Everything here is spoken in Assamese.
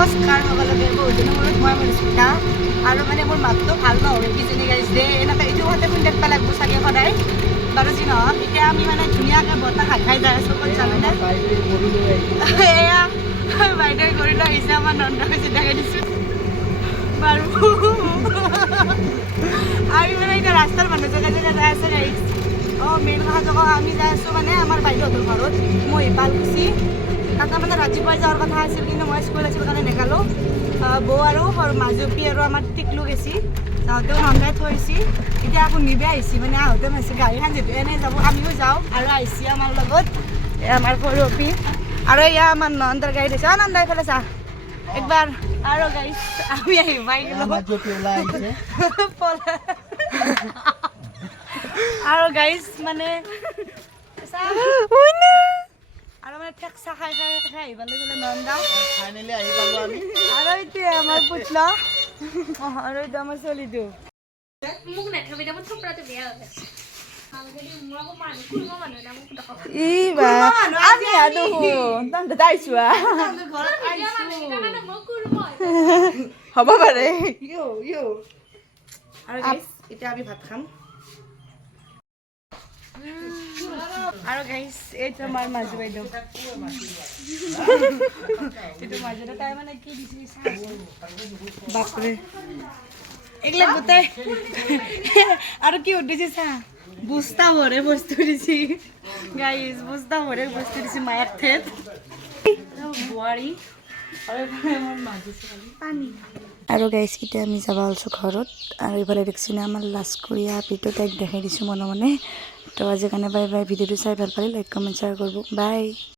নমস্কাৰ সকলোকে বহুত দিনৰ মূৰত মই স্মিতা আৰু মানে মোৰ মাতটো ভাল নহয় কিজানি গাইজ দে এনেকৈ এইটো হওঁতে শুনি থাকিব লাগিব চাগে সদায় বাৰু যি নহওক এতিয়া আমি মানে ধুনীয়াকৈ বতাহ খাই যাই আছোঁ ক'ত জানোনে এয়া বাইদেৱে কৰি লৈ আহিছে আমাৰ নন্দকে চিধাকৈ দিছোঁ বাৰু আমি মানে এতিয়া ৰাস্তাৰ মানুহ জেগা জেগা যাই আছোঁ গাইজ মেইন কথাটো কওঁ আমি যাই আছোঁ মানে আমাৰ বাইদেউহঁতৰ ঘৰত মই পালকুচি তাতে মানে ৰাতিপুৱাই যোৱাৰ কথা আছিল কিন্তু মই স্কুল আছিল কাৰণে নেগালোঁ বৌ আৰু মাজুপি আৰু আমাৰ টিকলু গেছি যাওঁতেও নন্দাই থৈছি এতিয়া আকৌ নিবে আহিছে মানে আহোঁতে মাৰিছে গাড়ীখন যিটো এনেই যাব আমিও যাওঁ আৰু আহিছে আমাৰ লগত আমাৰ সৰুপি আৰু এয়া আমাৰ নন্দাৰ গাড়ী দিছে নন্দা এইফালে চা একবাৰ আৰু গাড়ী আমি আহি পাই গ'লো আৰু গাড়ীচ মানে আৰু মানে ঠেকচা খাই খাই খাই আহিব লাগিলে নন্দা ফাইনেলি আহি পালো আমি আৰু এতিয়া আমাৰ পুতল আৰু এইটো আমাৰ চলিটো মোক নেথাবি দে মোৰ থপৰাটো বেয়া হৈ আছে হ'ব পাৰে এতিয়া আমি ভাত খাম আৰু গাইছ এইটো আমাৰ মাজু বাইদেউ এইটো মাজুতে তাই মানে কি দিছে বাপৰে এইগিলা গোটাই আৰু কি উঠিছে চা বস্তা ভৰে বস্তু দিছি গাইজ বস্তা ভৰে বস্তু দিছি মায়াক ঠেত বোৱাৰী আৰু গাইজ এতিয়া আমি যাব ওলাইছোঁ ঘৰত আৰু এইফালে দেখছি না আমাৰ লাজকৰীয়া আপিটো তাইক দেখাই দিছোঁ মনে মনে তো আজি কাৰণে বাই বাই ভিডিঅ'টো চাই ভাল পালে লাইক কমেণ্ট শ্বেয়াৰ কৰিব বাই